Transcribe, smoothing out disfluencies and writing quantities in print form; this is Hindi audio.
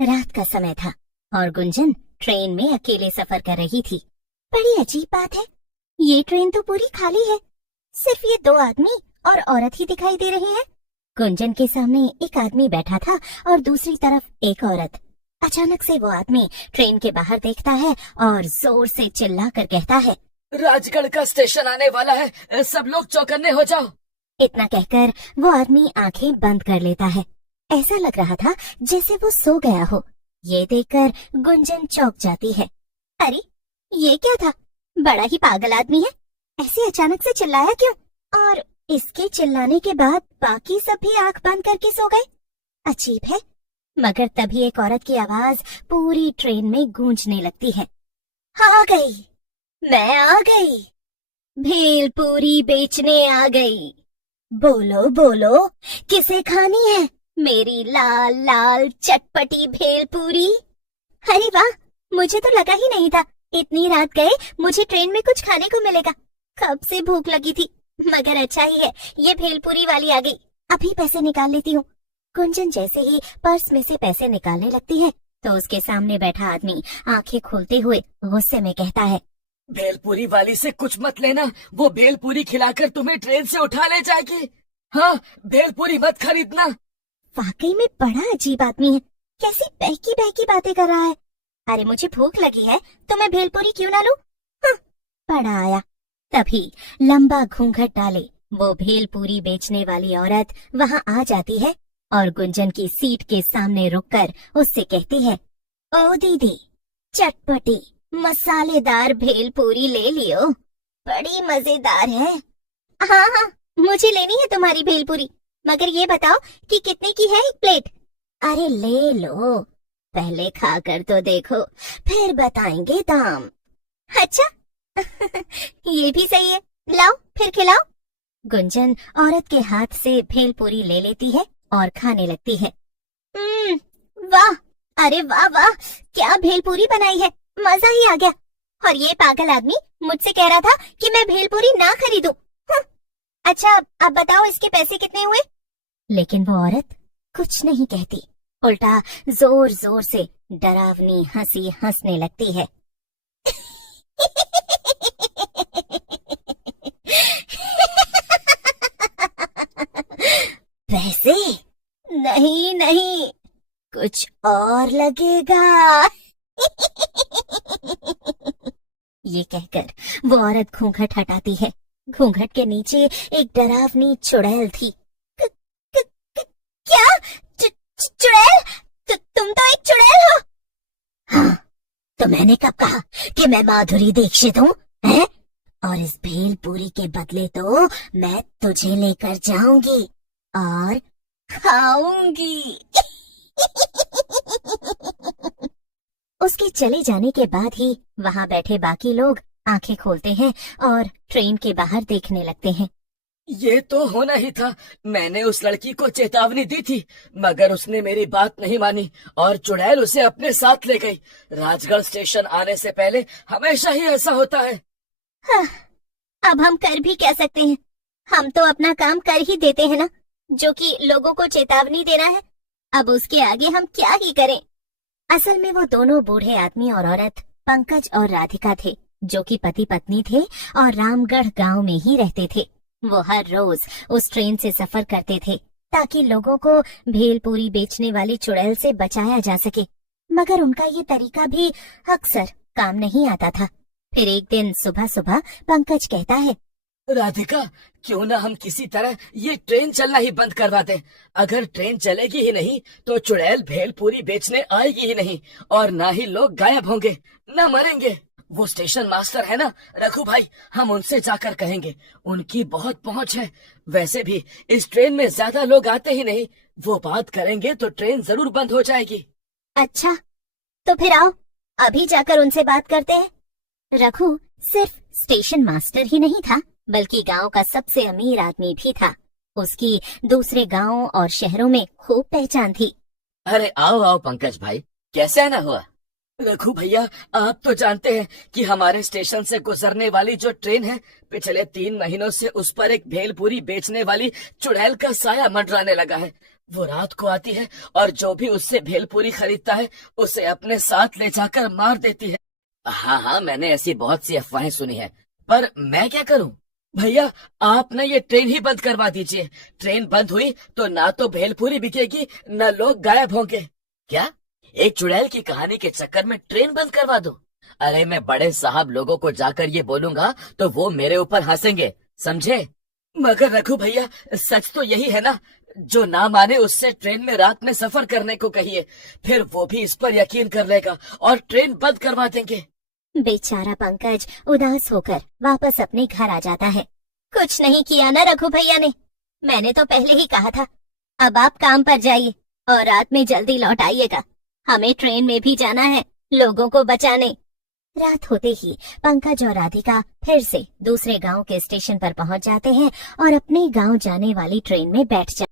रात का समय था और गुंजन ट्रेन में अकेले सफर कर रही थी। बड़ी अजीब बात है, ये ट्रेन तो पूरी खाली है, सिर्फ ये 2 आदमी और औरत ही दिखाई दे रहे हैं। गुंजन के सामने एक आदमी बैठा था और दूसरी तरफ एक औरत। अचानक से वो आदमी ट्रेन के बाहर देखता है और जोर से चिल्ला कर कहता है, राजगढ़ का स्टेशन आने वाला है, सब लोग चौकन्ने हो जाओ। इतना कहकर वो आदमी आंखें बंद कर लेता है। ऐसा लग रहा था जैसे वो सो गया हो। ये देखकर गुंजन चौंक जाती है। अरे ये क्या था, बड़ा ही पागल आदमी है, ऐसे अचानक से चिल्लाया क्यों? और इसके चिल्लाने के बाद बाकी सब भी आंख बंद करके सो गए। अजीब है। मगर तभी एक औरत की आवाज पूरी ट्रेन में गूंजने लगती है। आ गई, मैं आ गई, भेलपूरी बेचने आ गई। बोलो बोलो, किसे खानी है मेरी लाल लाल चटपटी भेलपूरी? अरे वाह, मुझे तो लगा ही नहीं था इतनी रात गए मुझे ट्रेन में कुछ खाने को मिलेगा। कब से भूख लगी थी, मगर अच्छा ही है ये भेलपूरी वाली आ गई। अभी पैसे निकाल लेती हूँ। गुंजन जैसे ही पर्स में से पैसे निकालने लगती है तो उसके सामने बैठा आदमी आंखें खोलते हुए गुस्से में कहता है, भेलपूरी वाली से कुछ मत लेना, वो भेलपूरी खिलाकर तुम्हें ट्रेन से उठा ले जाएगी। हाँ, भेलपूरी मत खरीदना। वाकई में बड़ा अजीब आदमी है, कैसी बहकी बहकी बातें कर रहा है। अरे मुझे भूख लगी है तो मैं भेलपूरी क्यों ना लूं? हाँ, बड़ा आया। तभी लंबा घूंघट डाले वो भेलपूरी बेचने वाली औरत वहाँ आ जाती है और गुंजन की सीट के सामने रुककर उससे कहती है, ओ दीदी, चटपटी मसालेदार भेलपूरी ले लियो, बड़ी मजेदार है। हाँ हाँ, मुझे लेनी है तुम्हारी भेलपूरी, मगर ये बताओ कि कितने की है एक प्लेट? अरे ले लो, पहले खाकर तो देखो, फिर बताएंगे दाम। अच्छा ये भी सही है, लाओ फिर खिलाओ। गुंजन औरत के हाथ से भेलपूरी ले लेती है और खाने लगती है। वाह, अरे वाह वाह, क्या भेलपूरी बनाई है, मजा ही आ गया। और ये पागल आदमी मुझसे कह रहा था कि मैं भेलपूरी ना खरीदूं। अच्छा अब बताओ इसके पैसे कितने हुए? लेकिन वो औरत कुछ नहीं कहती, उल्टा जोर जोर से डरावनी हंसी हंसने लगती है। पैसे? नहीं नहीं, कुछ और लगेगा। ये कहकर वो औरत घूंघट हटाती है। घूंघट के नीचे एक डरावनी चुड़ैल थी। क्या? चुड़ैल? तुम तो एक चुड़ैल हो? हाँ, तो मैंने कब कहा कि मैं माधुरी दीक्षित हूँ, हैं? और इस भेलपूरी के बदले तो मैं तुझे लेकर जाऊंगी और खाऊंगी। उसके चले जाने के बाद ही वहाँ बैठे बाकी लोग आंखें खोलते हैं और ट्रेन के बाहर देखने लगते हैं। ये तो होना ही था, मैंने उस लड़की को चेतावनी दी थी, मगर उसने मेरी बात नहीं मानी और चुड़ैल उसे अपने साथ ले गई। राजगढ़ स्टेशन आने से पहले हमेशा ही ऐसा होता है। हाँ, अब हम कर भी क्या सकते हैं, हम तो अपना काम कर ही देते हैं ना, जो कि लोगों को चेतावनी देना है। अब उसके आगे हम क्या ही करें। असल में वो दोनों बूढ़े आदमी और औरत पंकज और राधिका थे, जो कि पति पत्नी थे और रामगढ़ गांव में ही रहते थे। वो हर रोज उस ट्रेन से सफर करते थे ताकि लोगों को भेलपूरी बेचने वाली चुड़ैल से बचाया जा सके, मगर उनका ये तरीका भी अक्सर काम नहीं आता था। फिर एक दिन सुबह सुबह पंकज कहता है, राधिका, क्यों ना हम किसी तरह ये ट्रेन चलना ही बंद करवा दें। अगर ट्रेन चलेगी ही नहीं तो चुड़ैल भेलपूरी बेचने आएगी ही नहीं और ना ही लोग गायब होंगे, न मरेंगे। वो स्टेशन मास्टर है ना रघु भाई, हम उनसे जाकर कहेंगे, उनकी बहुत पहुंच है। वैसे भी इस ट्रेन में ज्यादा लोग आते ही नहीं, वो बात करेंगे तो ट्रेन जरूर बंद हो जाएगी। अच्छा तो फिर आओ अभी जाकर उनसे बात करते हैं। रघु सिर्फ स्टेशन मास्टर ही नहीं था, बल्कि गांव का सबसे अमीर आदमी भी था। उसकी दूसरे गांवों और शहरों में खूब पहचान थी। अरे आओ आओ पंकज भाई, कैसे आना हुआ? रघु भैया, आप तो जानते हैं कि हमारे स्टेशन से गुजरने वाली जो ट्रेन है, पिछले 3 महीनों से उस पर एक भेलपूरी बेचने वाली चुड़ैल का साया मंडराने लगा है। वो रात को आती है और जो भी उससे भेलपूरी खरीदता है उसे अपने साथ ले जाकर मार देती है। हाँ हाँ, मैंने ऐसी बहुत सी अफवाहें सुनी है, पर मैं क्या करूं? भैया, आप ना ये ट्रेन ही बंद करवा दीजिए। ट्रेन बंद हुई तो ना तो भेलपूरी बिकेगी, न लोग गायब होंगे। क्या? एक चुड़ैल की कहानी के चक्कर में ट्रेन बंद करवा दो? अरे मैं बड़े साहब लोगों को जाकर ये बोलूंगा तो वो मेरे ऊपर हंसेंगे, समझे? मगर रघु भैया, सच तो यही है ना? जो ना माने उससे ट्रेन में रात में सफर करने को कहिए, फिर वो भी इस पर यकीन कर लेगा और ट्रेन बंद करवा देंगे। बेचारा पंकज उदास होकर वापस अपने घर आ जाता है। कुछ नहीं किया ना रघु भैया ने, मैंने तो पहले ही कहा था। अब आप काम पर जाइए और रात में जल्दी लौट आइएगा, हमें ट्रेन में भी जाना है लोगों को बचाने। रात होते ही पंकज और राधिका फिर से दूसरे गांव के स्टेशन पर पहुंच जाते हैं और अपने गांव जाने वाली ट्रेन में बैठ जाते हैं।